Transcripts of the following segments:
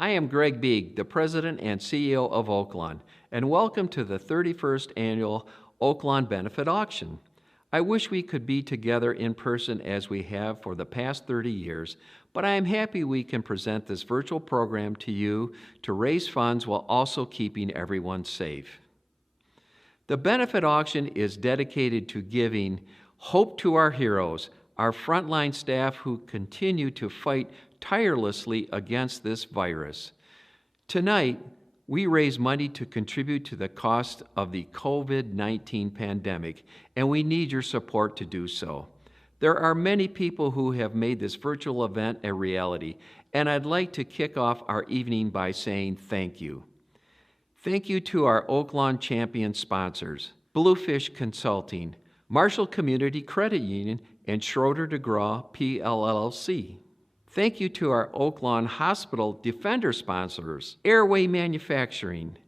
I am Greg Beeg, the President and CEO of Oaklawn, and welcome to the 31st Annual Oaklawn Benefit Auction. I wish we could be together in person as we have for the past 30 years, but I am happy we can present this virtual program to you to raise funds while also keeping everyone safe. The benefit auction is dedicated to giving hope to our heroes, our frontline staff who continue to fight tirelessly against this virus. Tonight, we raise money to contribute to the cost of the COVID-19 pandemic, and we need your support to do so. There are many people who have made this virtual event a reality, and I'd like to kick off our evening by saying thank you. Thank you to our Oaklawn Champion sponsors, Bluefish Consulting, Marshall Community Credit Union, and Schroeder DeGraw PLLC. Thank you to our Oaklawn Hospital Defender sponsors, Airway Manufacturing,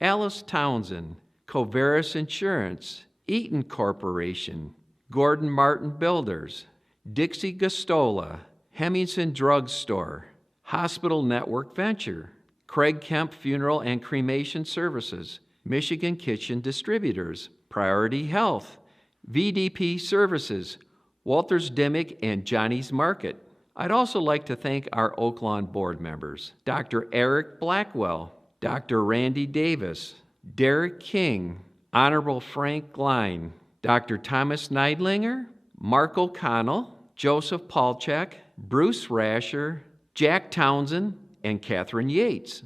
Alice Townsend, Coveris Insurance, Eaton Corporation, Gordon Martin Builders, Dixie Gustola, Hemmingson Drug Store, Hospital Network Venture, Craig Kemp Funeral and Cremation Services, Michigan Kitchen Distributors, Priority Health, VDP Services, Walters Dimmick, and Johnny's Market. I'd also like to thank our Oaklawn board members, Dr. Eric Blackwell, Dr. Randy Davis, Derek King, Honorable Frank Glein, Dr. Thomas Neidlinger, Mark O'Connell, Joseph Palchak, Bruce Rasher, Jack Townsend, and Catherine Yates.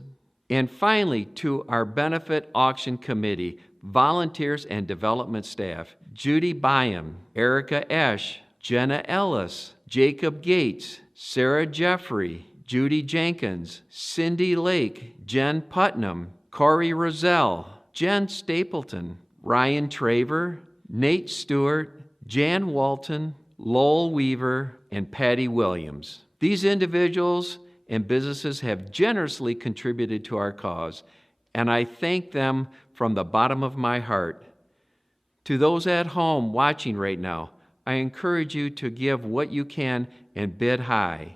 And finally, to our benefit auction committee, volunteers and development staff, Judy Byam, Erica Esch, Jenna Ellis, Jacob Gates, Sarah Jeffrey, Judy Jenkins, Cindy Lake, Jen Putnam, Corey Roselle, Jen Stapleton, Ryan Traver, Nate Stewart, Jan Walton, Lowell Weaver, and Patty Williams. These individuals and businesses have generously contributed to our cause, and I thank them from the bottom of my heart. To those at home watching right now, I encourage you to give what you can and bid high.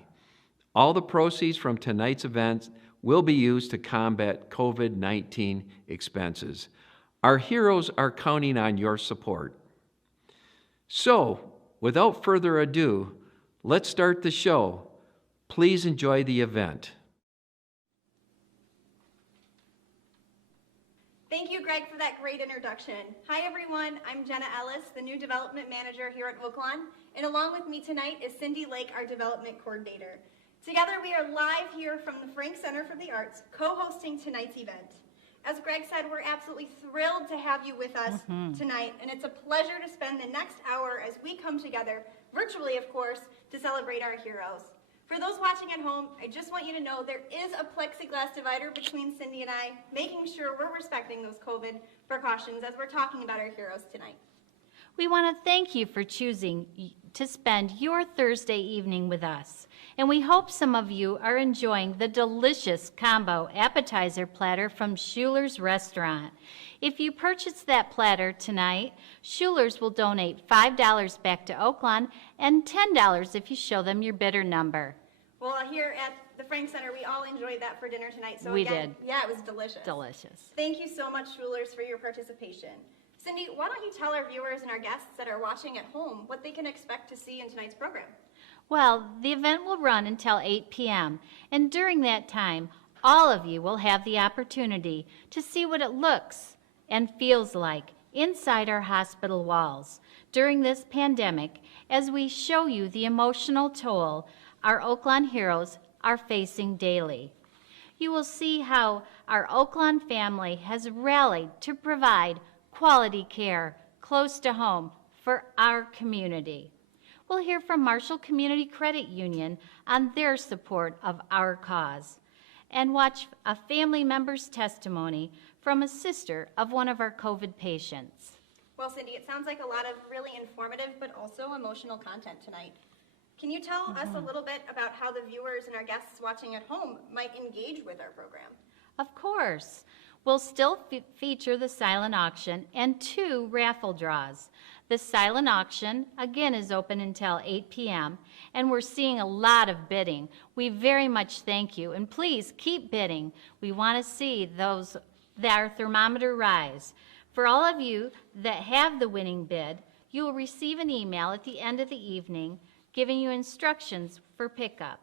All the proceeds from tonight's event will be used to combat COVID-19 expenses. Our heroes are counting on your support. So, without further ado, let's start the show. Please enjoy the event. Thank you, Greg, for that great introduction. Hi, everyone. I'm Jenna Ellis, the new development manager here at Oaklawn, and along with me tonight is Cindy Lake, our development coordinator. Together, we are live here from the Frank Center for the Arts, co-hosting tonight's event. As Greg said, we're absolutely thrilled to have you with us tonight, and it's a pleasure to spend the next hour as we come together, virtually of course, to celebrate our heroes. For those watching at home, I just want you to know there is a plexiglass divider between Cindy and I, making sure we're respecting those COVID precautions as we're talking about our heroes tonight. We want to thank you for choosing to spend your Thursday evening with us. And we hope some of you are enjoying the delicious combo appetizer platter from Schuler's Restaurant. If you purchase that platter tonight, Schuler's will donate $5 back to Oaklawn and $10 if you show them your bidder number. Well, here at the Frank Center, we all enjoyed that for dinner tonight. So we again, did. Yeah, it was delicious. Delicious. Thank you so much, Schuler's, for your participation. Cindy, why don't you tell our viewers and our guests that are watching at home what they can expect to see in tonight's program? Well, the event will run until 8 p.m. and during that time, all of you will have the opportunity to see what it looks and feels like inside our hospital walls during this pandemic as we show you the emotional toll our Oaklawn heroes are facing daily. You will see how our Oaklawn family has rallied to provide quality care close to home for our community. We'll hear from Marshall Community Credit Union on their support of our cause and watch a family member's testimony from a sister of one of our COVID patients. Well, Cindy, it sounds like a lot of really informative but also emotional content tonight. Can you tell us a little bit about how the viewers and our guests watching at home might engage with our program? Of course. We'll still feature the silent auction and 2 raffle draws. The silent auction, again, is open until 8 p.m., and we're seeing a lot of bidding. We very much thank you, and please keep bidding. We want to see our thermometer rise. For all of you that have the winning bid, you will receive an email at the end of the evening giving you instructions for pickup.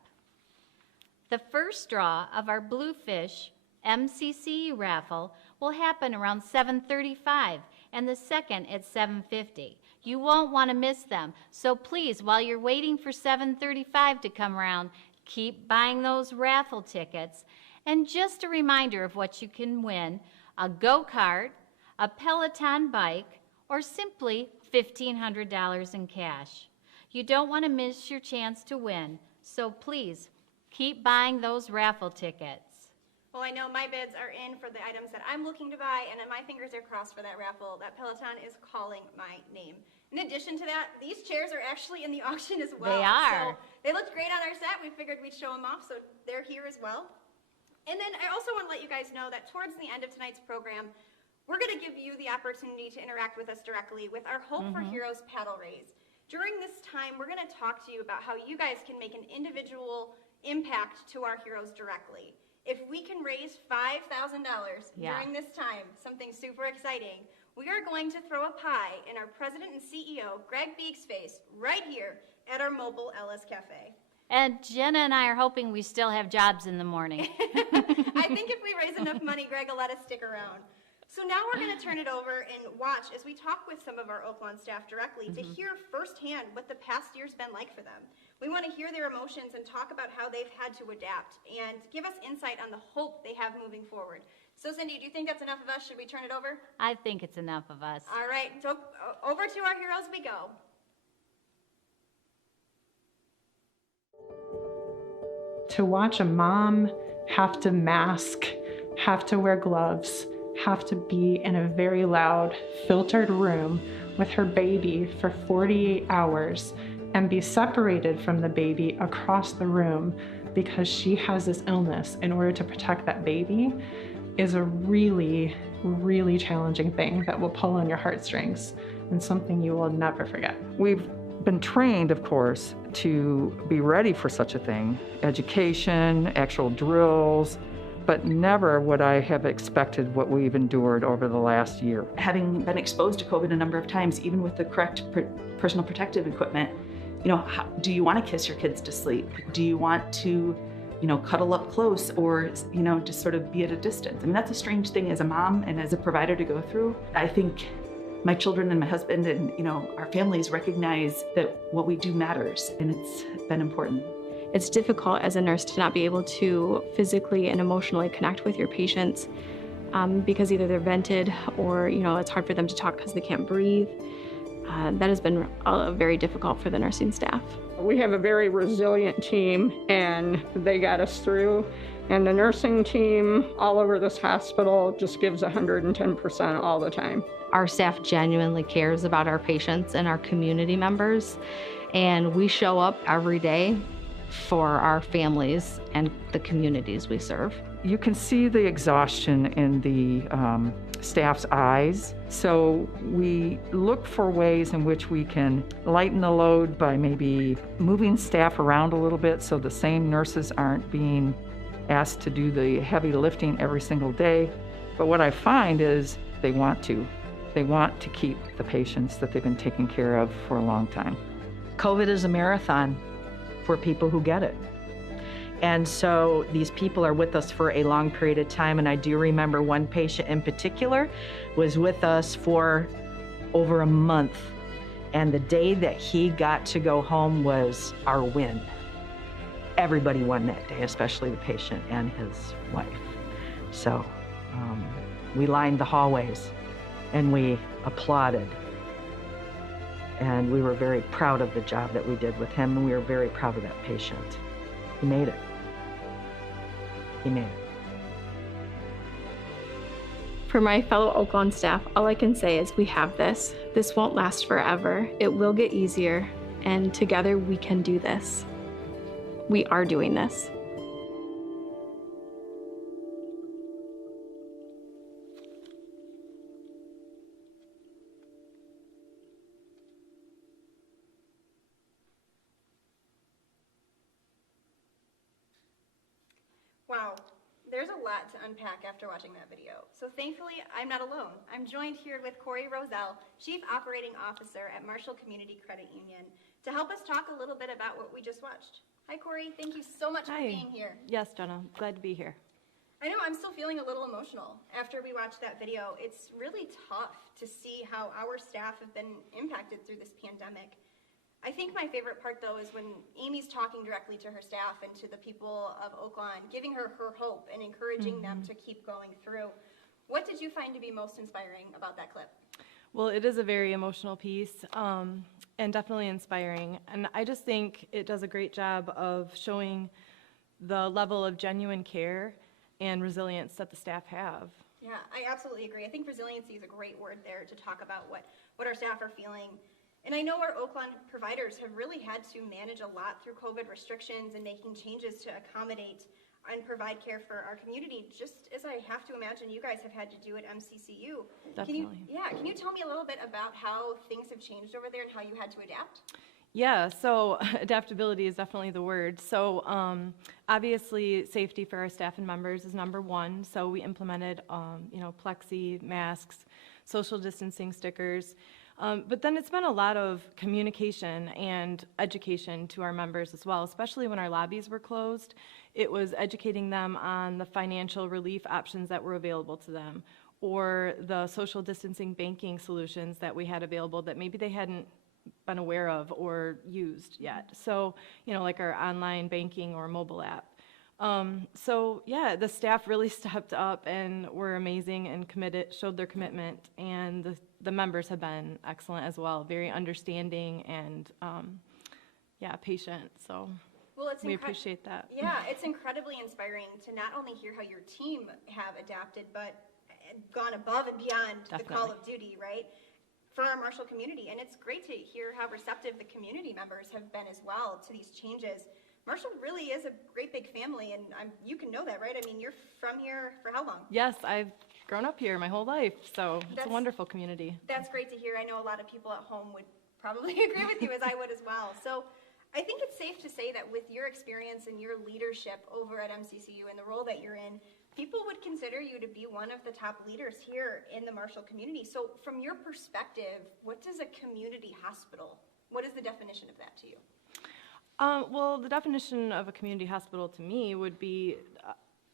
The first draw of our Bluefish MCCE raffle will happen around 7:35 and the second at 7:50. You won't want to miss them, so please, while you're waiting for 7:35 to come around, keep buying those raffle tickets. And just a reminder of what you can win: a go-kart, a Peloton bike, or simply $1,500 in cash. You don't want to miss your chance to win, so please keep buying those raffle tickets. Well, I know my bids are in for the items that I'm looking to buy, and my fingers are crossed for that raffle. That Peloton is calling my name. In addition to that, these chairs are actually in the auction as well. They are. So they looked great on our set. We figured we'd show them off, so they're here as well. And then I also want to let you guys know that towards the end of tonight's program, we're going to give you the opportunity to interact with us directly with our Hope for Heroes paddle raise. During this time, we're going to talk to you about how you guys can make an individual impact to our heroes directly. If we can raise $5,000 during this time, something super exciting, we are going to throw a pie in our president and CEO, Greg Beek's face, right here at our mobile Ellis Cafe. And Jenna and I are hoping we still have jobs in the morning. I think if we raise enough money, Greg will let us stick around. So now we're going to turn it over and watch as we talk with some of our Oaklawn staff directly to hear firsthand what the past year's been like for them. We want to hear their emotions and talk about how they've had to adapt and give us insight on the hope they have moving forward. So Cindy, do you think that's enough of us? Should we turn it over? I think it's enough of us. All right, so over to our heroes we go. To watch a mom have to mask, have to wear gloves, have to be in a very loud, filtered room with her baby for 48 hours and be separated from the baby across the room because she has this illness in order to protect that baby is a really, really challenging thing that will pull on your heartstrings and something you will never forget. We've been trained, of course, to be ready for such a thing, education, actual drills, but never would I have expected what we've endured over the last year. Having been exposed to COVID a number of times, even with the correct personal protective equipment, you know, do you want to kiss your kids to sleep? Do you want to, you know, cuddle up close or, you know, just sort of be at a distance? I mean, that's a strange thing as a mom and as a provider to go through. I think my children and my husband and, you know, our families recognize that what we do matters, and it's been important. It's difficult as a nurse to not be able to physically and emotionally connect with your patients because either they're vented or, you know, it's hard for them to talk because they can't breathe. That has been very difficult for the nursing staff. We have a very resilient team, and they got us through. And the nursing team all over this hospital just gives 110% all the time. Our staff genuinely cares about our patients and our community members, and we show up every day for our families and the communities we serve. You can see the exhaustion in the staff's eyes, so we look for ways in which we can lighten the load by maybe moving staff around a little bit so the same nurses aren't being asked to do the heavy lifting every single day. But what I find is they want to. They want to keep the patients that they've been taking care of for a long time. COVID is a marathon for people who get it. And so these people are with us for a long period of time. And I do remember one patient in particular was with us for over a month. And the day that he got to go home was our win. Everybody won that day, especially the patient and his wife. So we lined the hallways and we applauded. And we were very proud of the job that we did with him, and we were very proud of that patient. He made it. He made it. For my fellow Oaklawn staff, all I can say is we have this. This won't last forever. It will get easier, and together we can do this. We are doing this. Wow, there's a lot to unpack after watching that video. So thankfully, I'm not alone. I'm joined here with Corey Roselle, Chief Operating Officer at Marshall Community Credit Union, to help us talk a little bit about what we just watched. Hi, Corey. Thank you so much for being here. Yes, Jenna. Glad to be here. I know I'm still feeling a little emotional after we watched that video. It's really tough to see how our staff have been impacted through this pandemic. I think my favorite part, though, is when Amy's talking directly to her staff and to the people of Oaklawn, giving her hope and encouraging them to keep going through. What did you find to be most inspiring about that clip? Well, it is a very emotional piece and definitely inspiring. And I just think it does a great job of showing the level of genuine care and resilience that the staff have. Yeah, I absolutely agree. I think resiliency is a great word there to talk about what our staff are feeling. And I know our Oaklawn providers have really had to manage a lot through COVID restrictions and making changes to accommodate and provide care for our community, just as I have to imagine you guys have had to do at MCCU. Definitely. Can you tell me a little bit about how things have changed over there and how you had to adapt? Yeah, so adaptability is definitely the word. So obviously safety for our staff and members is number one. So we implemented, plexi, masks, social distancing stickers. But then it's been a lot of communication and education to our members as well, especially when our lobbies were closed. It was educating them on the financial relief options that were available to them, or the social distancing banking solutions that we had available that maybe they hadn't been aware of or used yet. So, like our online banking or mobile app. The staff really stepped up and were amazing and showed their commitment, and the members have been excellent as well, very understanding and patient. So we appreciate that. Yeah, it's incredibly inspiring to not only hear how your team have adapted, but gone above and beyond the call of duty, right, for our Marshall community. And it's great to hear how receptive the community members have been as well to these changes. Marshall really is a great big family, and you can know that, right? I mean, you're from here for how long? Yes, I've grown up here my whole life, so it's a wonderful community. That's great to hear. I know a lot of people at home would probably agree with you, as I would as well. So I think it's safe to say that with your experience and your leadership over at MCCU and the role that you're in, people would consider you to be one of the top leaders here in the Marshall community. So from your perspective, what does a community hospital, what is the definition of that to you? Well, the definition of a community hospital to me would be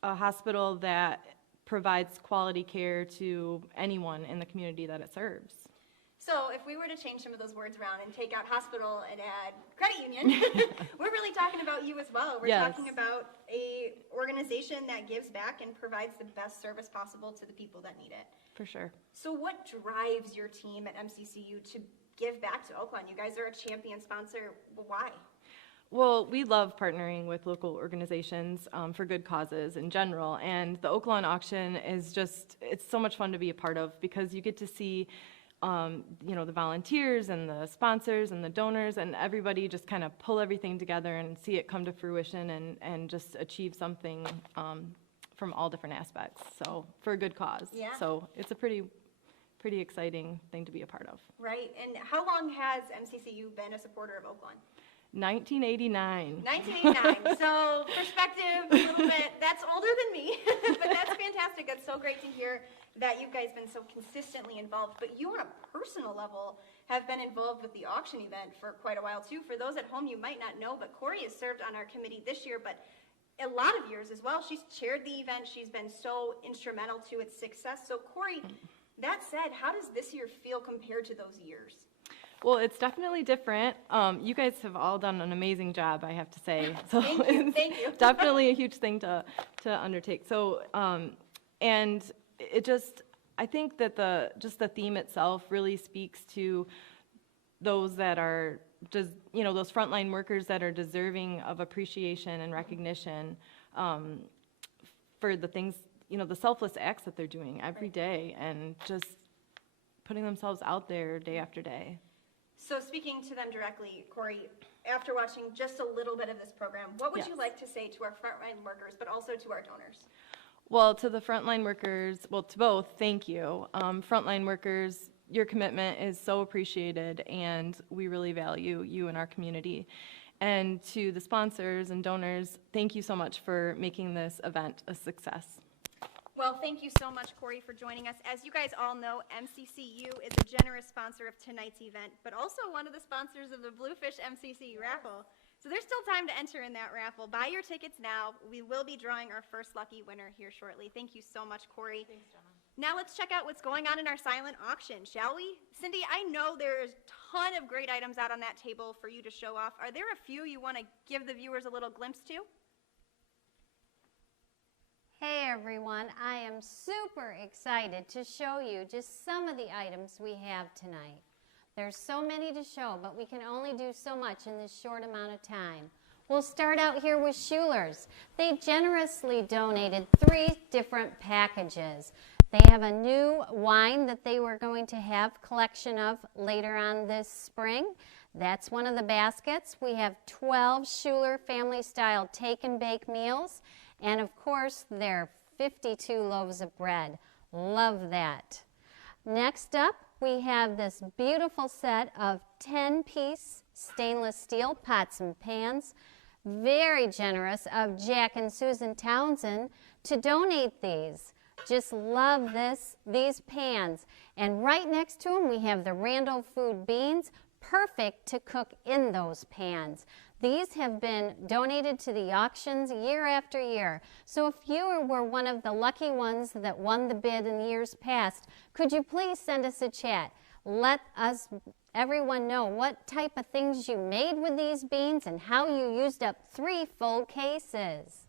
a hospital that provides quality care to anyone in the community that it serves. So if we were to change some of those words around and take out hospital and add credit union, we're really talking about you as well. We're talking about a organization that gives back and provides the best service possible to the people that need it. For sure. So what drives your team at MCCU to give back to Oaklawn? You guys are a champion sponsor. Why? Well, we love partnering with local organizations for good causes in general, and the Oaklawn auction is it's so much fun to be a part of because you get to see, the volunteers and the sponsors and the donors and everybody just kind of pull everything together and see it come to fruition and just achieve something from all different aspects, so for a good cause. Yeah. So it's a pretty exciting thing to be a part of. Right, and how long has MCCU been a supporter of Oaklawn? 1989. 1989. So perspective, a little bit. That's older than me, but that's fantastic. That's so great to hear that you guys been so consistently involved. But you, on a personal level, have been involved with the auction event for quite a while too. For those at home, you might not know, but Corey has served on our committee this year, but a lot of years as well. She's chaired the event. She's been so instrumental to its success. So Corey, that said, how does this year feel compared to those years? Well, it's definitely different. You guys have all done an amazing job, I have to say. So Thank you. it's definitely a huge thing to undertake. So, and it I think that the theme itself really speaks to those that are just, those frontline workers that are deserving of appreciation and recognition for the things, the selfless acts that they're doing every day and just putting themselves out there day after day. So speaking to them directly, Corey, after watching just a little bit of this program, what would you like to say to our frontline workers, but also to our donors? Well, to the frontline workers, to both, thank you. Frontline workers, your commitment is so appreciated, and we really value you in our community. And to the sponsors and donors, thank you so much for making this event a success. Well, thank you so much, Corey, for joining us. As you guys all know, MCCU is a generous sponsor of tonight's event, but also one of the sponsors of the Bluefish MCC raffle. So there's still time to enter in that raffle. Buy your tickets now. We will be drawing our first lucky winner here shortly. Thank you so much, Corey. Thanks, Jenna. Now let's check out what's going on in our silent auction, shall we? Cindy, I know there's a ton of great items out on that table for you to show off. Are there a few you want to give the viewers a little glimpse to? Hey everyone, I am super excited to show you just some of the items we have tonight. There's so many to show, but we can only do so much in this short amount of time. We'll start out here with Schuler's. They generously donated 3 different packages. They have a new wine that they were going to have collection of later on this spring. That's one of the baskets. We have 12 Schuler family-style take and bake meals. And of course, there are 52 loaves of bread. Love that. Next up, we have this beautiful set of 10-piece stainless steel pots and pans. Very generous of Jack and Susan Townsend to donate these. Just love these pans. And right next to them, we have the Randall Food beans, perfect to cook in those pans. These have been donated to the auctions year after year. So if you were one of the lucky ones that won the bid in years past, could you please send us a chat? Let everyone know what type of things you made with these beans and how you used up 3 full cases.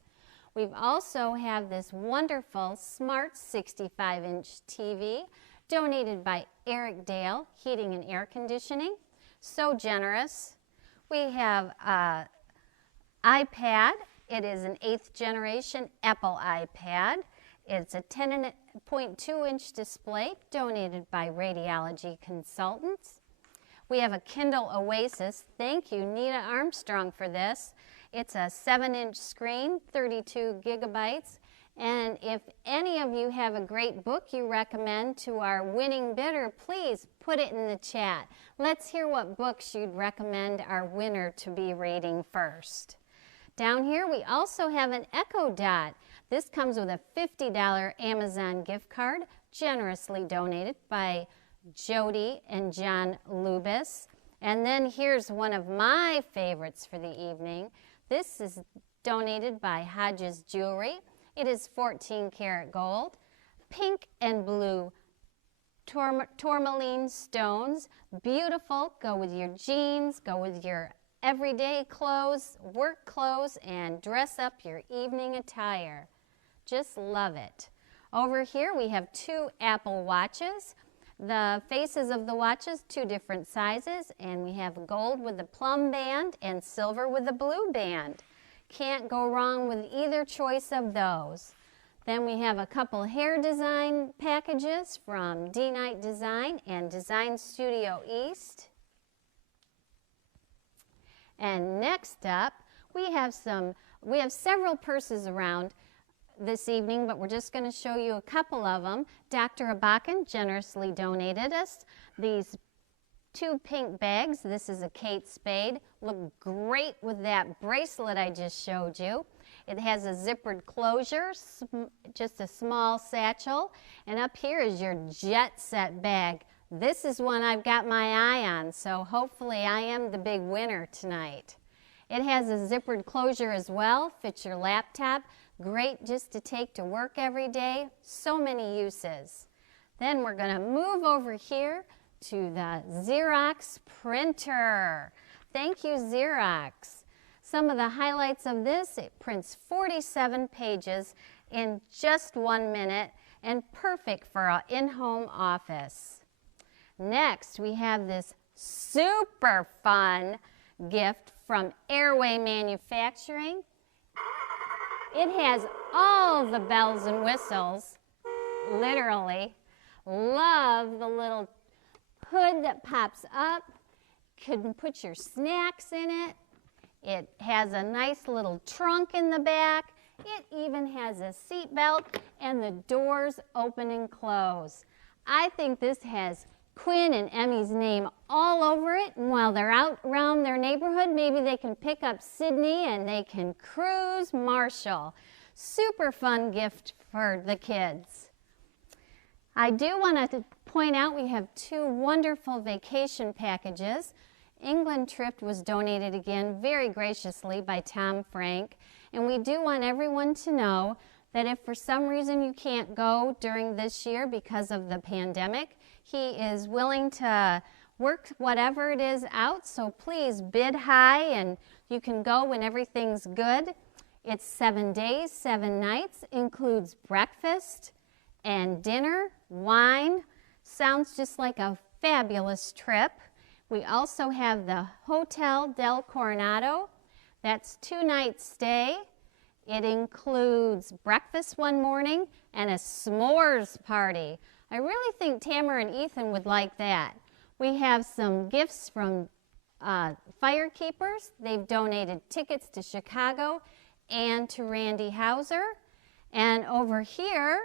We've also have this wonderful smart 65-inch TV donated by Eric Dale, Heating and Air Conditioning. So generous. We have an iPad. It is an 8th generation Apple iPad. It's a 10.2-inch display donated by Radiology Consultants. We have a Kindle Oasis. Thank you, Nita Armstrong, for this. It's a 7-inch screen, 32 gigabytes. And if any of you have a great book you recommend to our winning bidder, please put it in the chat. Let's hear what books you'd recommend our winner to be reading first. Down here, we also have an Echo Dot. This comes with a $50 Amazon gift card, generously donated by Jody and John Lubis. And then here's one of my favorites for the evening. This is donated by Hodges Jewelry. It is 14 karat gold, pink and blue tourmaline stones. Beautiful, go with your jeans, go with your everyday clothes, work clothes, and dress up your evening attire. Just love it. Over here we have 2 Apple watches. The faces of the watches, 2 different sizes, and we have gold with the plum band and silver with the blue band. Can't go wrong with either choice of those. Then we have a couple hair design packages from D-Night Design and Design Studio East. And next up, we have several purses around this evening, but we're just going to show you a couple of them. Dr. Abakan generously donated us these 2 pink bags. This is a Kate Spade. Look great with that bracelet I just showed you. It has a zippered closure, just a small satchel. And up here is your Jet Set bag. This is one I've got my eye on, so hopefully I am the big winner tonight. It has a zippered closure as well, fits your laptop. Great just to take to work every day. So many uses. Then we're going to move over here to the Xerox printer. Thank you, Xerox. Some of the highlights of this, it prints 47 pages in just 1 minute and perfect for an in-home office. Next, we have this super fun gift from Airway Manufacturing. It has all the bells and whistles, literally. Love the little hood that pops up. Could put your snacks in it. It has a nice little trunk in the back. It even has a seat belt and the doors open and close. I think this has Quinn and Emmy's name all over it, and while they're out around their neighborhood, maybe they can pick up Sydney and they can cruise Marshall. Super fun gift for the kids. I do want to point out we have 2 wonderful vacation packages. England trip was donated again very graciously by Tom Frank, and we do want everyone to know that if for some reason you can't go during this year because of the pandemic, he is willing to work whatever it is out, so please bid high and you can go when everything's good. It's 7 days, 7 nights, includes breakfast and dinner, wine. Sounds just like a fabulous trip. We also have the Hotel del Coronado. That's 2 nights stay. It includes breakfast one morning and a s'mores party. I really think Tamara and Ethan would like that. We have some gifts from Firekeepers. They've donated tickets to Chicago and to Randy Hauser. And over here,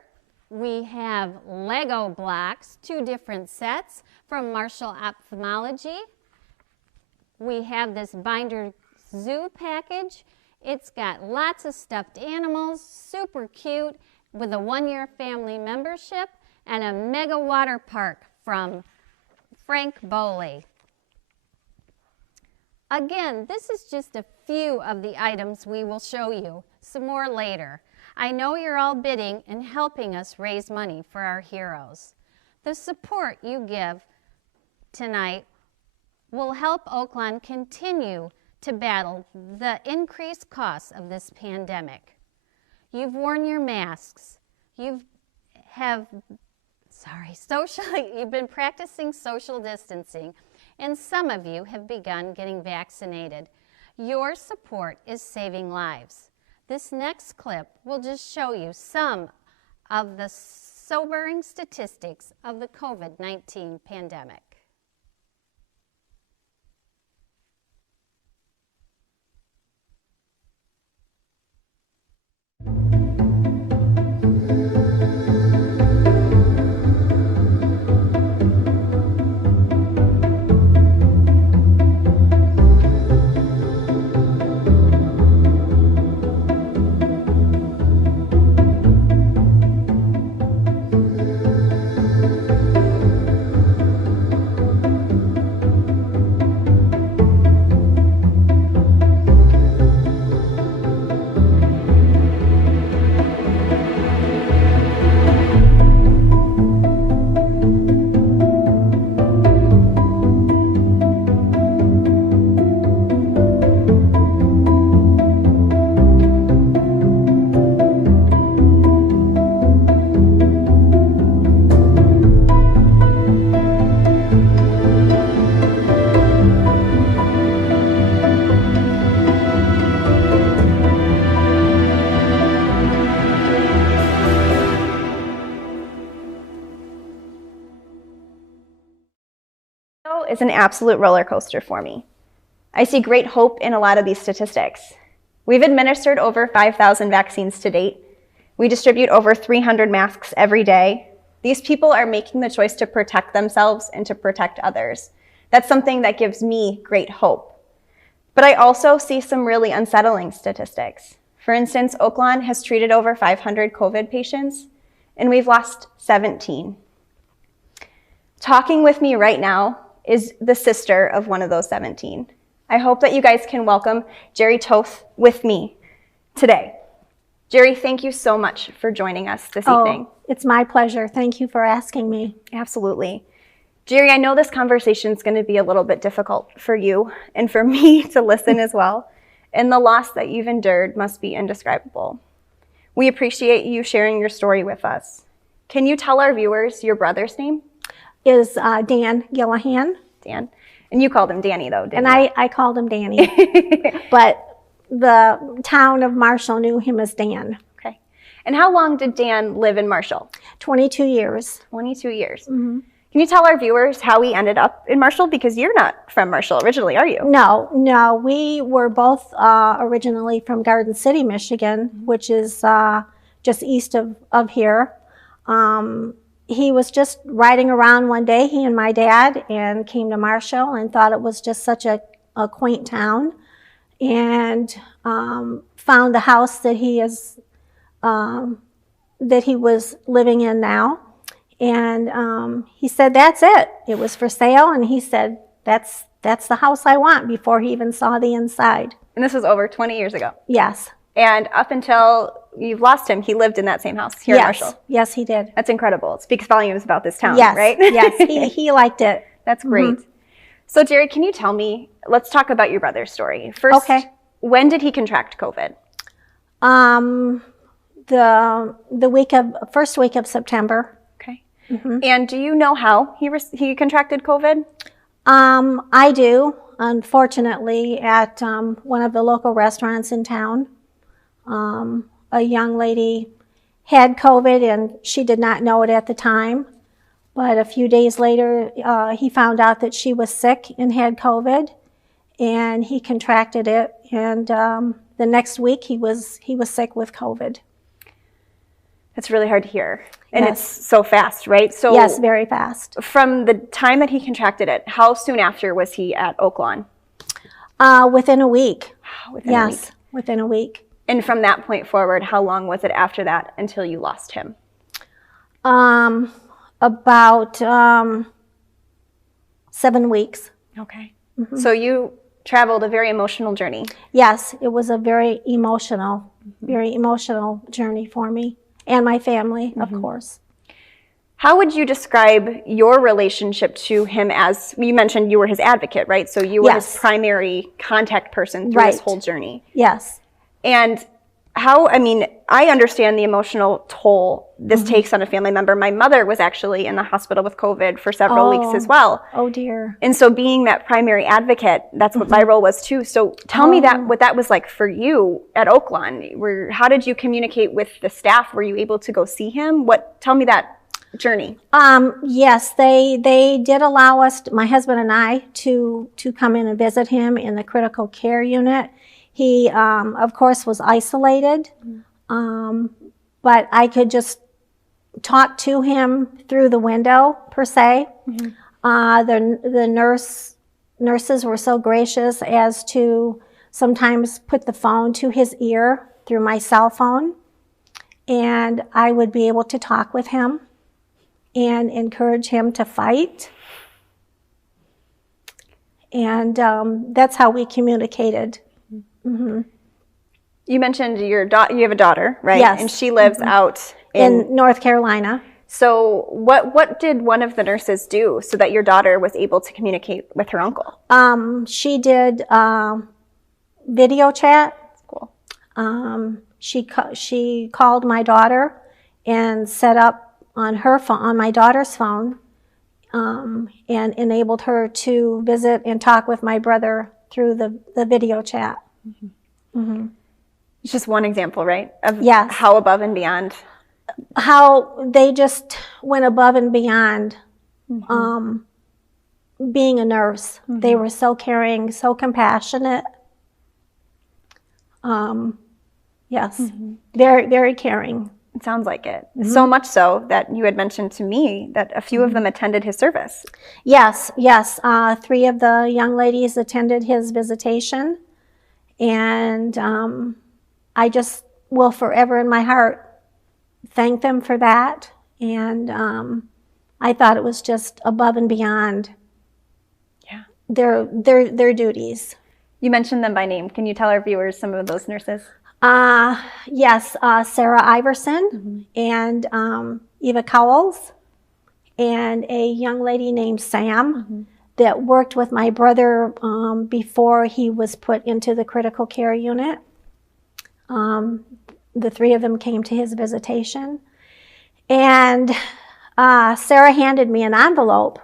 we have Lego blocks, 2 different sets from Marshall Ophthalmology. We have this Binder Zoo package. It's got lots of stuffed animals, super cute, with a 1-year family membership and a mega water park from Frank Boley. Again, this is just a few of the items we will show you, some more later. I know you're all bidding and helping us raise money for our heroes. The support you give tonight will help Oaklawn continue to battle the increased costs of this pandemic. You've worn your masks. You've been practicing social distancing, and some of you have begun getting vaccinated. Your support is saving lives. This next clip will just show you some of the sobering statistics of the COVID-19 pandemic. Is an absolute roller coaster for me. I see great hope in a lot of these statistics. We've administered over 5,000 vaccines to date. We distribute over 300 masks every day. These people are making the choice to protect themselves and to protect others. That's something that gives me great hope. But I also see some really unsettling statistics. For instance, Oaklawn has treated over 500 COVID patients, and we've lost 17. Talking with me right now is the sister of one of those 17. I hope that you guys can welcome Jerry Toth with me today. Jerry, thank you so much for joining us this evening. It's my pleasure. Thank you for asking me. Absolutely. Jerry, I know this conversation is going to be a little bit difficult for you and for me to listen as well, and the loss that you've endured must be indescribable. We appreciate you sharing your story with us. Can you tell our viewers your brother's name? Is Dan Gillahan. Dan. And you called him Danny, though, didn't you? And I called him Danny. But the town of Marshall knew him as Dan. Okay. And how long did Dan live in Marshall? 22 years. 22 years. Mm-hmm. Can you tell our viewers how he ended up in Marshall? Because you're not from Marshall originally, are you? No. We were both originally from Garden City, Michigan, which is just east of here. he was just riding around one day, he and my dad, and came to Marshall and thought it was just such a quaint town, and found the house that he was living in now. And he said, that's it. It was for sale, and he said, that's the house I want, before he even saw the inside. And this was over 20 years ago. Yes. And up until you've lost him, he lived in that same house here in Marshall. Yes, he did. That's incredible. It speaks volumes about this town, Yes, right? yes, he liked it. That's great. So Jerry, can you tell me, let's talk about your brother's story. First, when did he contract COVID? The first week of September. Okay. And do you know how he contracted COVID? I do, unfortunately, at one of the local restaurants in town. A young lady had COVID, and she did not know it at the time. But a few days later, he found out that she was sick and had COVID, and he contracted it. And the next week, he was sick with COVID. That's really hard to hear. And Yes. it's so fast, right? So Yes, very fast. from the time that he contracted it, how soon after was he at Oaklawn? Within a week. Within a week. Within a week. And from that point forward, how long was it after that until you lost him? About 7 weeks. Okay. So you traveled a very emotional journey. Yes, it was a very emotional journey for me and my family, of course. How would you describe your relationship to him? As you mentioned, you were his advocate, right? So you were his primary contact person through this whole journey. Yes. And I understand the emotional toll this takes on a family member. My mother was actually in the hospital with COVID for several weeks as well. Oh dear. And so being that primary advocate, that's what my role was too. So tell me what that was like for you at Oaklawn. How did you communicate with the staff? Were you able to go see him? Tell me that journey. Yes, they did allow us, my husband and I, to come in and visit him in the critical care unit. He, of course, was isolated, but I could just talk to him through the window, per se. The nurses were so gracious as to sometimes put the phone to his ear through my cell phone, and I would be able to talk with him and encourage him to fight. And that's how we communicated. You mentioned you have a daughter, right? Yes. And she lives out in North Carolina. So what did one of the nurses do so that your daughter was able to communicate with her uncle? She did video chat. Cool. She called my daughter and set up on her phone, on my daughter's phone, and enabled her to visit and talk with my brother through the video chat. It's just one example, right? Of Yes. how above and beyond. How they just went above and beyond being a nurse. They were so caring, so compassionate. Yes, very, very caring. It sounds like it. So much so that you had mentioned to me that a few of them attended his service. Yes, yes. 3 of the young ladies attended his visitation. And I just will forever in my heart thank them for that. And I thought it was just above and beyond their duties. You mentioned them by name. Can you tell our viewers some of those nurses? Yes, Sarah Iverson and Eva Cowles, and a young lady named Sam that worked with my brother before he was put into the critical care unit. The 3 of them came to his visitation. And Sarah handed me an envelope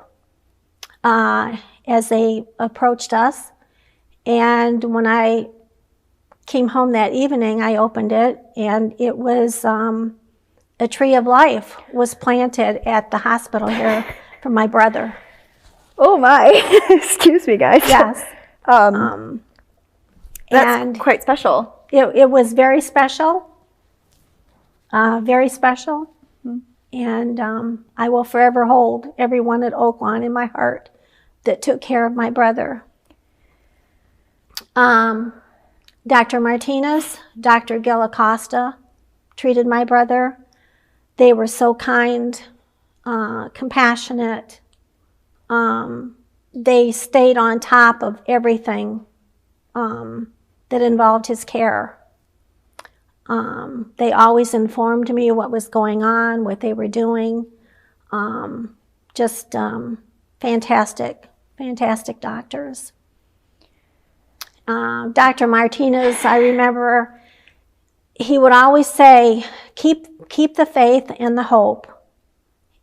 as they approached us. And when I came home that evening, I opened it, and it was a tree of life was planted at the hospital here for my brother. Oh my, excuse me guys. Yes. That's quite special. It was very special, very special. And I will forever hold everyone at Oaklawn in my heart that took care of my brother. Dr. Martinez, Dr. Gillacosta treated my brother. They were so kind, compassionate. They stayed on top of everything that involved his care. They always informed me what was going on, what they were doing. Just fantastic, fantastic doctors. Dr. Martinez, I remember, he would always say, keep the faith and the hope.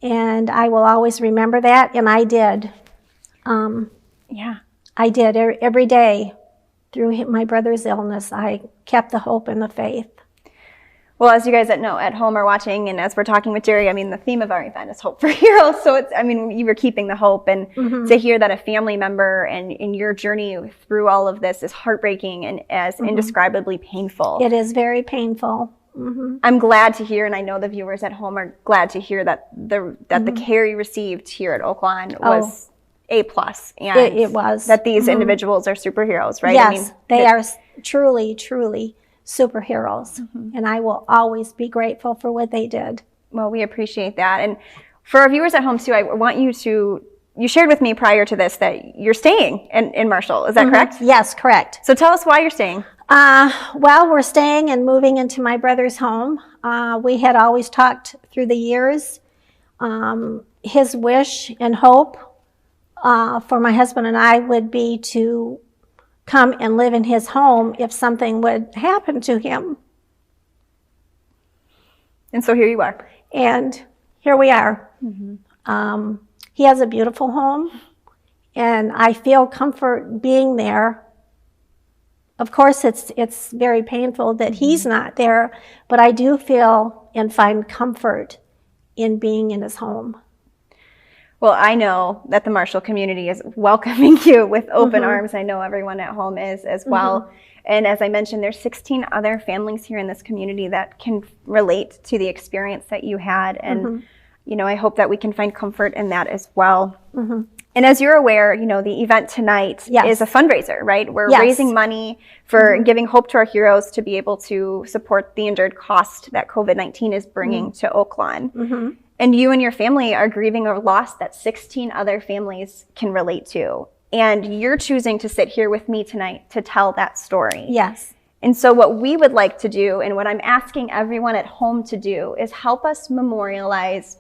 And I will always remember that, and I did. Yeah. I did every day through my brother's illness. I kept the hope and the faith. Well, as you guys know at home are watching, and as we're talking with Jerry, I mean, the theme of our event is Hope for Heroes. So it's, I mean, you were keeping the hope, and to hear that a family member and in your journey through all of this is heartbreaking and as indescribably painful. It is very painful. I'm glad to hear, and I know the viewers at home are glad to hear that the care you received here at Oaklawn was A+, and it was. That these individuals are superheroes, right? Yes, I mean, they are truly, truly superheroes, and I will always be grateful for what they did. Well, we appreciate that. And for our viewers at home too, I want you to, you shared with me prior to this that you're staying in Marshall, is that correct? Yes, correct. So tell us why you're staying. Well, we're staying and moving into my brother's home. We had always talked through the years. His wish and hope for my husband and I would be to come and live in his home if something would happen to him. And so here you are. And here we are. He has a beautiful home, and I feel comfort being there. Of course, it's very painful that he's not there, but I do feel and find comfort in being in his home. Well, I know that the Marshall community is welcoming you with open arms. I know everyone at home is as well. And as I mentioned, there's 16 other families here in this community that can relate to the experience that you had. And, you know, I hope that we can find comfort in that as well. And as you're aware, you know, the event tonight is a fundraiser, right? We're raising money for giving hope to our heroes to be able to support the endured cost that COVID-19 is bringing to Oaklawn. And you and your family are grieving a loss that 16 other families can relate to. And you're choosing to sit here with me tonight to tell that story. Yes. And so what we would like to do, and what I'm asking everyone at home to do, is help us memorialize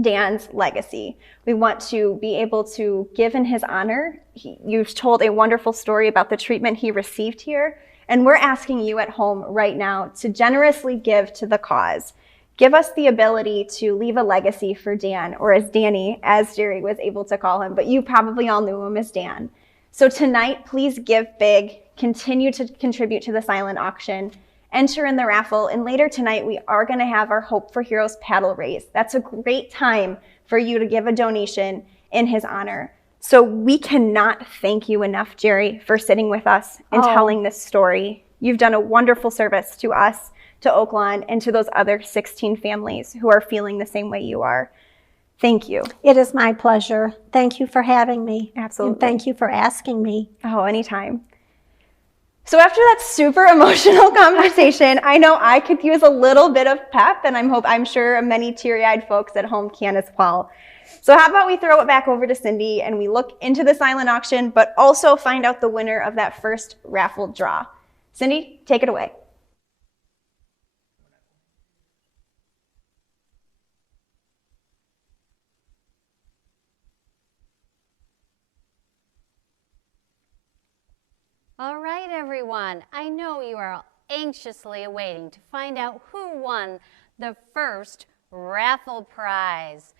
Dan's legacy. We want to be able to give in his honor. You've told a wonderful story about the treatment he received here. And we're asking you at home right now to generously give to the cause. Give us the ability to leave a legacy for Dan, or as Danny, as Jerry was able to call him, but you probably all knew him as Dan. So tonight, please give big, continue to contribute to the silent auction, enter in the raffle, and later tonight, we are gonna have our Hope for Heroes paddle race. That's a great time for you to give a donation in his honor. So we cannot thank you enough, Jerry, for sitting with us and telling this story. You've done a wonderful service to us, to Oaklawn, and to those other 16 families who are feeling the same way you are. Thank you. It is my pleasure. Thank you for having me. Absolutely. And thank you for asking me. Oh, anytime. So after that super emotional conversation, I know I could use a little bit of pep, and I'm sure many teary-eyed folks at home can as well. So how about we throw it back over to Cindy and we look into the silent auction, but also find out the winner of that first raffle draw. Cindy, take it away. All right, everyone. I know you are anxiously awaiting to find out who won the first raffle prize.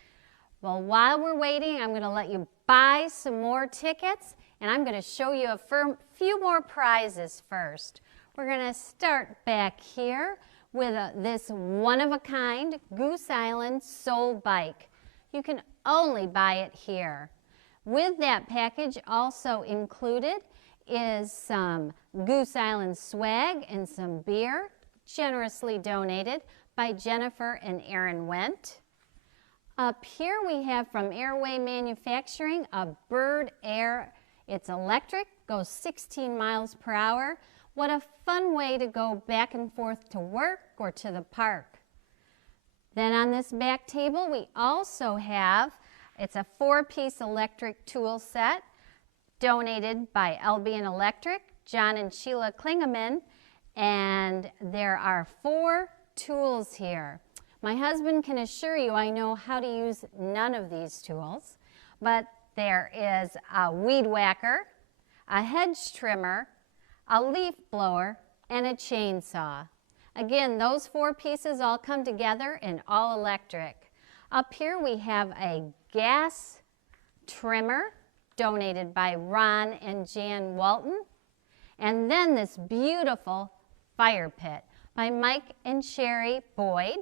Well, while we're waiting, I'm going to let you buy some more tickets, and I'm going to show you a few more prizes first. We're going to start back here with this one-of-a-kind Goose Island Soul Bike. You can only buy it here. With that package also included is some Goose Island swag and some beer, generously donated by Jennifer and Aaron Wendt. Up here we have from Airway Manufacturing a Bird Air. It's electric, goes 16 miles per hour. What a fun way to go back and forth to work or to the park. Then on this back table we also have, it's a 4-piece electric tool set donated by Albion Electric, John and Sheila Klingeman, and there are 4 tools here. My husband can assure you I know how to use none of these tools, but there is a weed whacker, a hedge trimmer, a leaf blower, and a chainsaw. Again, those 4 pieces all come together in all electric. Up here we have a gas trimmer donated by Ron and Jan Walton, and then this beautiful fire pit by Mike and Sherry Boyd.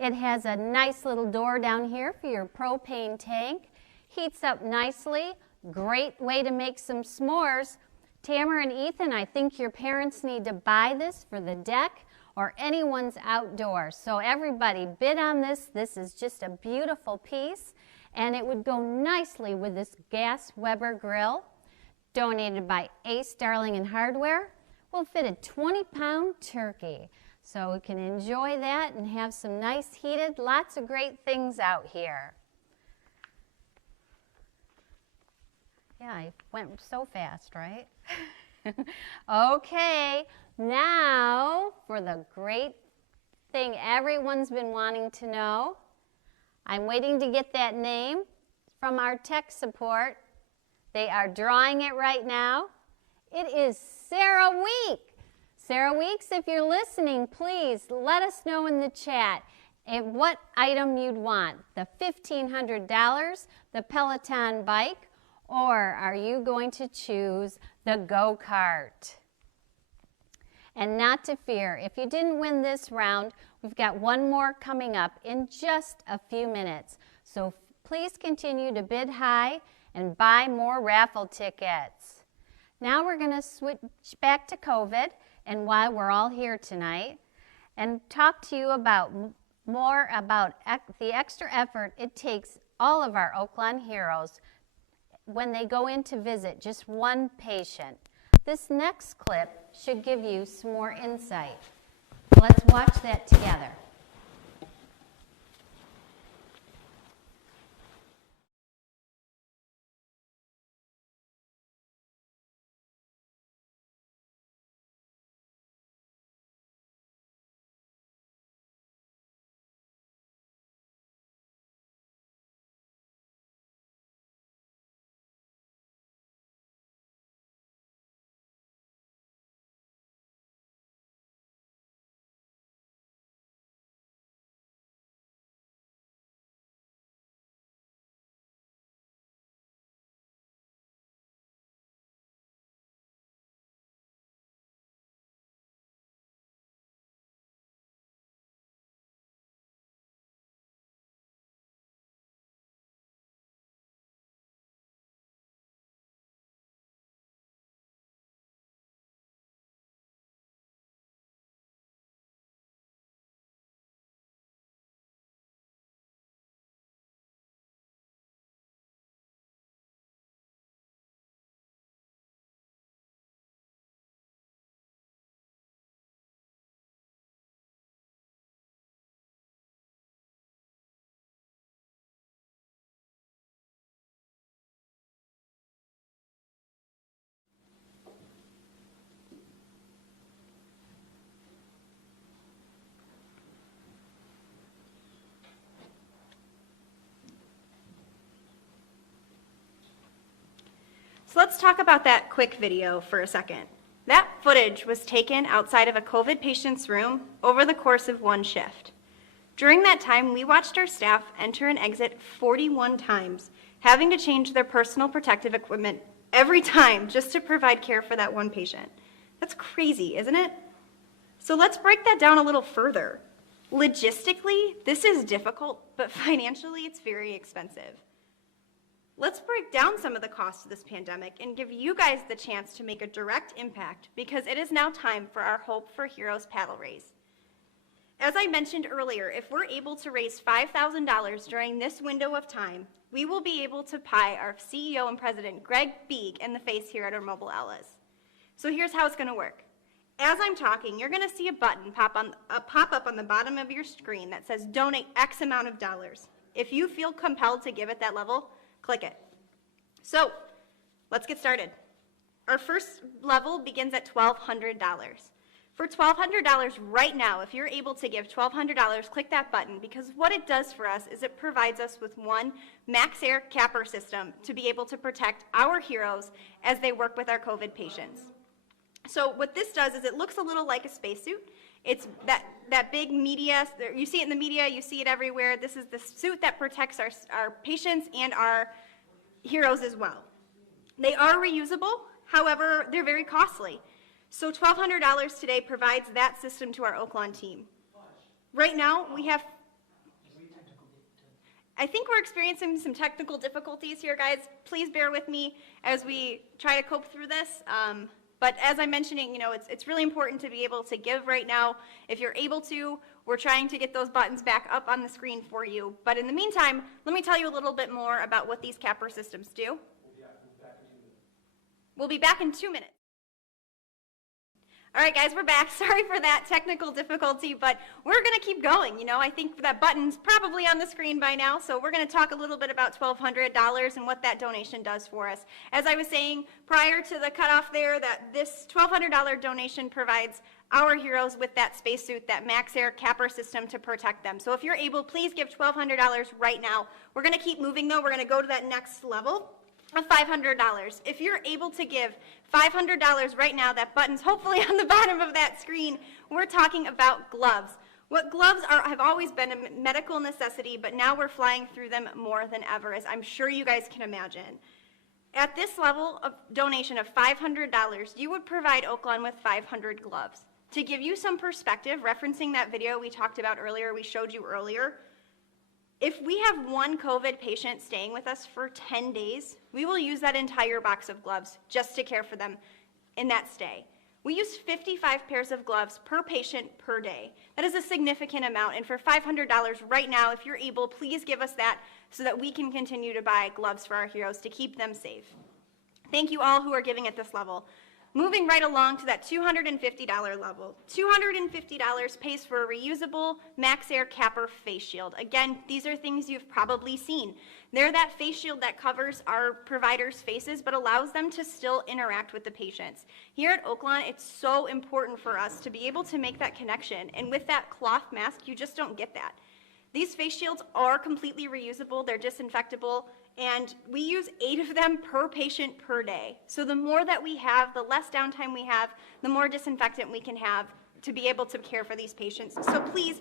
It has a nice little door down here for your propane tank. Heats up nicely. Great way to make some s'mores. Tamara and Ethan, I think your parents need to buy this for the deck or anyone's outdoor. So everybody bid on this. This is just a beautiful piece, and it would go nicely with this gas Weber grill donated by Ace Darling and Hardware. Will fit a 20-pound turkey. So we can enjoy that and have some nice heated, lots of great things out here. Yeah, I went so fast, right? Okay, now for the great thing everyone's been wanting to know. I'm waiting to get that name from our tech support. They are drawing it right now. It is Sarah Week. Sarah Weeks, if you're listening, please let us know in the chat what item you'd want, the $1,500, the Peloton bike, or are you going to choose the go-kart? And not to fear, if you didn't win this round, we've got one more coming up in just a few minutes. So please continue to bid high and buy more raffle tickets. Now we're going to switch back to COVID and why we're all here tonight, and talk to you about more about the extra effort it takes all of our Oaklawn heroes when they go in to visit just one patient. This next clip should give you some more insight. Let's watch that together. So let's talk about that quick video for a second. That footage was taken outside of a COVID patient's room over the course of one shift. During that time, we watched our staff enter and exit 41 times, having to change their personal protective equipment every time just to provide care for that one patient. That's crazy, isn't it? So let's break that down a little further. Logistically, this is difficult, but financially, it's very expensive. Let's break down some of the costs of this pandemic and give you guys the chance to make a direct impact, because it is now time for our Hope for Heroes paddle race. As I mentioned earlier, if we're able to raise $5,000 during this window of time, we will be able to pie our CEO and president, Greg Beeg, in the face here at our Mobile Ellis. So here's how it's going to work. As I'm talking, you're going to see a button pop up on the bottom of your screen that says donate X amount of dollars. If you feel compelled to give at that level, click it. So let's get started. Our first level begins at $1,200. For $1,200 right now, if you're able to give $1,200, click that button, because what it does for us is it provides us with one max air capper system to be able to protect our heroes as they work with our COVID patients. So what this does is it looks a little like a spacesuit. It's that big media, you see it in the media, you see it everywhere. This is the suit that protects our patients and our heroes as well. They are reusable, however, they're very costly. So $1,200 today provides that system to our Oaklawn team. Right now, we have, I think we're experiencing some technical difficulties here, guys. Please bear with me as we try to cope through this. But as I'm mentioning, you know, it's really important to be able to give right now. If you're able to, we're trying to get those buttons back up on the screen for you. But in the meantime, let me tell you a little bit more about what these capper systems do. We'll be back in 2 minutes. All right, guys, we're back. Sorry for that technical difficulty, but we're going to keep going. You know, I think that button's probably on the screen by now, so we're going to talk a little bit about $1,200 and what that donation does for us. As I was saying prior to the cutoff there, that this $1,200 donation provides our heroes with that spacesuit, that max air capper system to protect them. So if you're able, please give $1,200 right now. We're going to keep moving, though. We're going to go to that next level of $500. If you're able to give $500 right now, that button's hopefully on the bottom of that screen, we're talking about gloves. What gloves have always been a medical necessity, but now we're flying through them more than ever, as I'm sure you guys can imagine. At this level of donation of $500, you would provide Oaklawn with 500 gloves. To give you some perspective, referencing that video we talked about earlier, we showed you earlier, if we have one COVID patient staying with us for 10 days, we will use that entire box of gloves just to care for them in that stay. We use 55 pairs of gloves per patient per day. That is a significant amount, and for $500 right now, if you're able, please give us that so that we can continue to buy gloves for our heroes to keep them safe. Thank you all who are giving at this level. Moving right along to that $250 level. $250 pays for a reusable Max Air Capper face shield. Again, these are things you've probably seen. They're that face shield that covers our providers' faces but allows them to still interact with the patients. Here at Oaklawn, it's so important for us to be able to make that connection, and with that cloth mask, you just don't get that. These face shields are completely reusable, they're disinfectable, and we use 8 of them per patient per day. So the more that we have, the less downtime we have, the more disinfectant we can have to be able to care for these patients. So please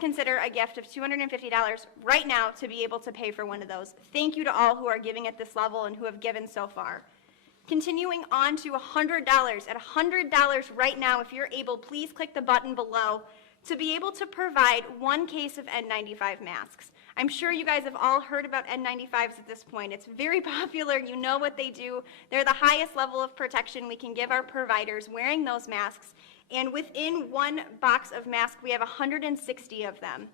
consider a gift of $250 right now to be able to pay for one of those. Thank you to all who are giving at this level and who have given so far. Continuing on to $100. At $100 right now, if you're able, please click the button below to be able to provide 1 case of N95 masks. I'm sure you guys have all heard about N95s at this point. It's very popular. You know what they do. They're the highest level of protection we can give our providers wearing those masks. And within 1 box of masks, we have 160 of them.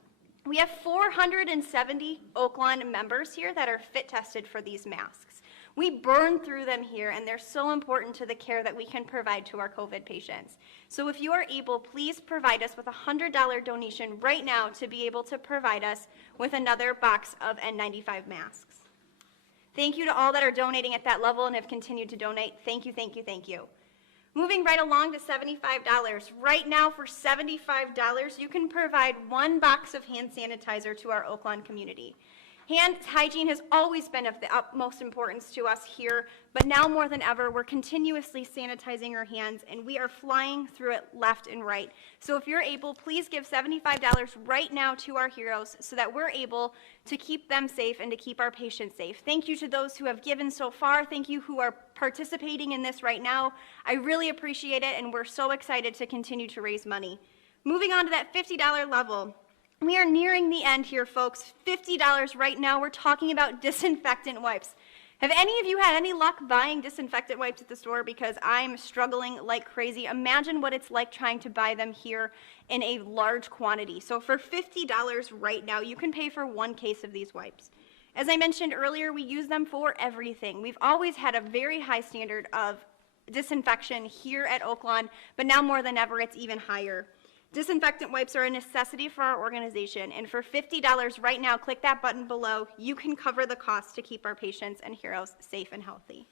We have 470 Oaklawn members here that are fit tested for these masks. We burn through them here, and they're so important to the care that we can provide to our COVID patients. So if you are able, please provide us with a $100 donation right now to be able to provide us with another box of N95 masks. Thank you to all that are donating at that level and have continued to donate. Thank you, thank you, thank you. Moving right along to $75. Right now for $75, you can provide 1 box of hand sanitizer to our Oaklawn community. Hand hygiene has always been of the utmost importance to us here, but now more than ever, we're continuously sanitizing our hands, and we are flying through it left and right. So if you're able, please give $75 right now to our heroes so that we're able to keep them safe and to keep our patients safe. Thank you to those who have given so far. Thank you who are participating in this right now. I really appreciate it, and we're so excited to continue to raise money. Moving on to that $50 level. We are nearing the end here, folks. $50 right now. We're talking about disinfectant wipes. Have any of you had any luck buying disinfectant wipes at the store? Because I'm struggling like crazy. Imagine what it's like trying to buy them here in a large quantity. So for $50 right now, you can pay for 1 case of these wipes. As I mentioned earlier, we use them for everything. We've always had a very high standard of disinfection here at Oaklawn, but now more than ever, it's even higher. Disinfectant wipes are a necessity for our organization, and for $50 right now, click that button below. You can cover the cost to keep our patients and heroes safe and healthy.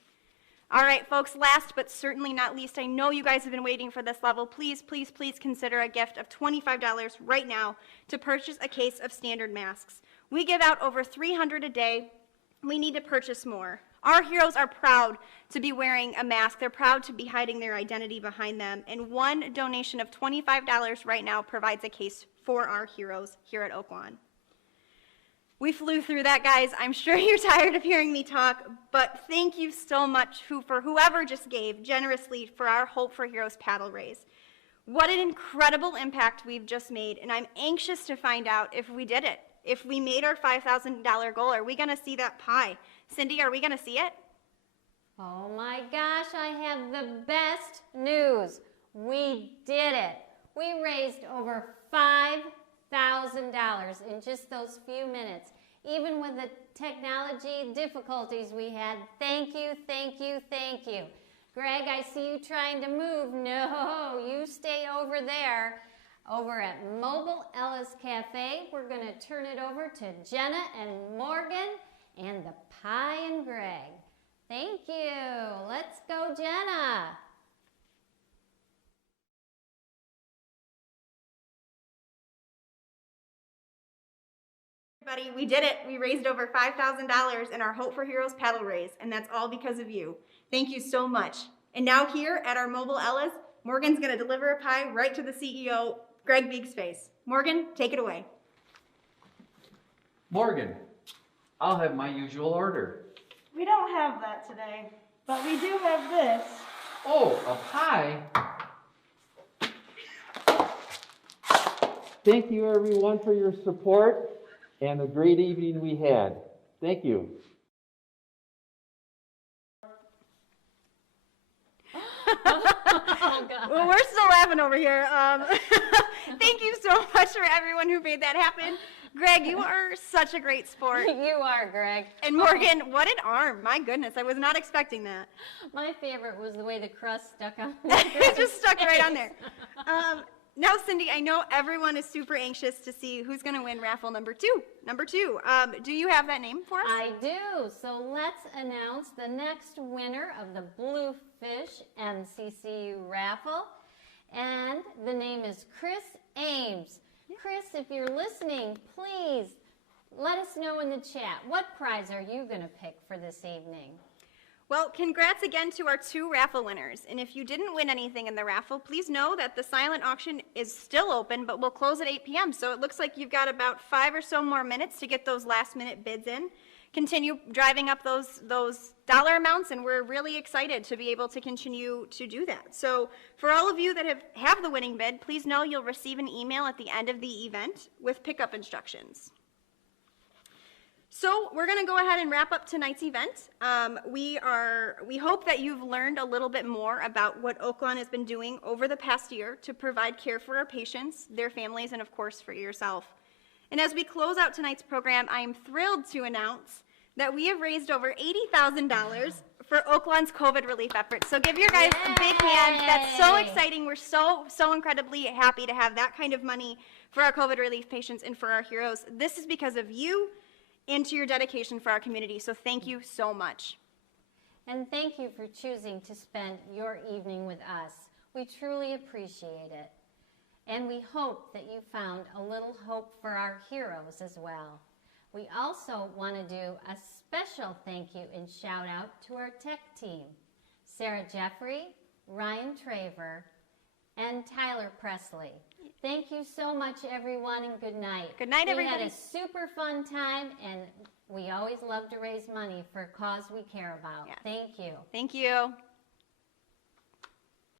All right, folks, last but certainly not least, I know you guys have been waiting for this level. Please, please, please consider a gift of $25 right now to purchase a case of standard masks. We give out over 300 a day. We need to purchase more. Our heroes are proud to be wearing a mask. They're proud to be hiding their identity behind them. And 1 donation of $25 right now provides a case for our heroes here at Oaklawn. We flew through that, guys. I'm sure you're tired of hearing me talk, but thank you so much for whoever just gave generously for our Hope for Heroes paddle raise. What an incredible impact we've just made, and I'm anxious to find out if we did it. If we made our $5,000 goal, are we going to see that pie? Cindy, are we going to see it? Oh my gosh, I have the best news. We did it. We raised over $5,000 in just those few minutes. Even with the technology difficulties we had, thank you, thank you, thank you. Greg, I see you trying to move. No, you stay over there. Over at Mobile Ellis Cafe, we're going to turn it over to Jenna and Morgan and the Pie and Greg. Thank you. Let's go, Jenna. Everybody, we did it. We raised over $5,000 in our Hope for Heroes paddle raise, and that's all because of you. Thank you so much. And now here at our Mobile Ellis, Morgan's going to deliver a pie right to the CEO, Greg Beek's face. Morgan, take it away. Morgan, I'll have my usual order. We don't have that today, but we do have this. Oh, a pie? Thank you, everyone, for your support and the great evening we had. Thank you. Well, we're still laughing over here. Thank you so much for everyone who made that happen. Greg, you are such a great sport. You are, Greg. And Morgan, what an arm. My goodness, I was not expecting that. My favorite was the way the crust stuck on. It just stuck right on there. Now, Cindy, I know everyone is super anxious to see who's going to win raffle number two. Do you have that name for us? I do. So let's announce the next winner of the Bluefish MCCU raffle. And the name is Chris Ames. Chris, if you're listening, please let us know in the chat. What prize are you going to pick for this evening? Well, congrats again to our 2 raffle winners. And if you didn't win anything in the raffle, please know that the silent auction is still open, but we'll close at 8 p.m. So it looks like you've got about 5 or so more minutes to get those last-minute bids in. Continue driving up those dollar amounts, and we're really excited to be able to continue to do that. So for all of you that have the winning bid, please know you'll receive an email at the end of the event with pickup instructions. So we're going to go ahead and wrap up tonight's event. We hope that you've learned a little bit more about what Oaklawn has been doing over the past year to provide care for our patients, their families, and of course for yourself. And as we close out tonight's program, I am thrilled to announce that we have raised over $80,000 for Oaklawn's COVID relief efforts. So give your guys a big hand. That's so exciting. We're so incredibly happy to have that kind of money for our COVID relief patients and for our heroes. This is because of you and to your dedication for our community. So thank you so much. And thank you for choosing to spend your evening with us. We truly appreciate it. And we hope that you found a little hope for our heroes as well. We also want to do a special thank you and shout out to our tech team, Sarah Jeffrey, Ryan Traver, and Tyler Presley. Thank you so much, everyone, and good night. Good night, everybody. We had a super fun time, and we always love to raise money for a cause we care about. Yeah. Thank you. Thank you.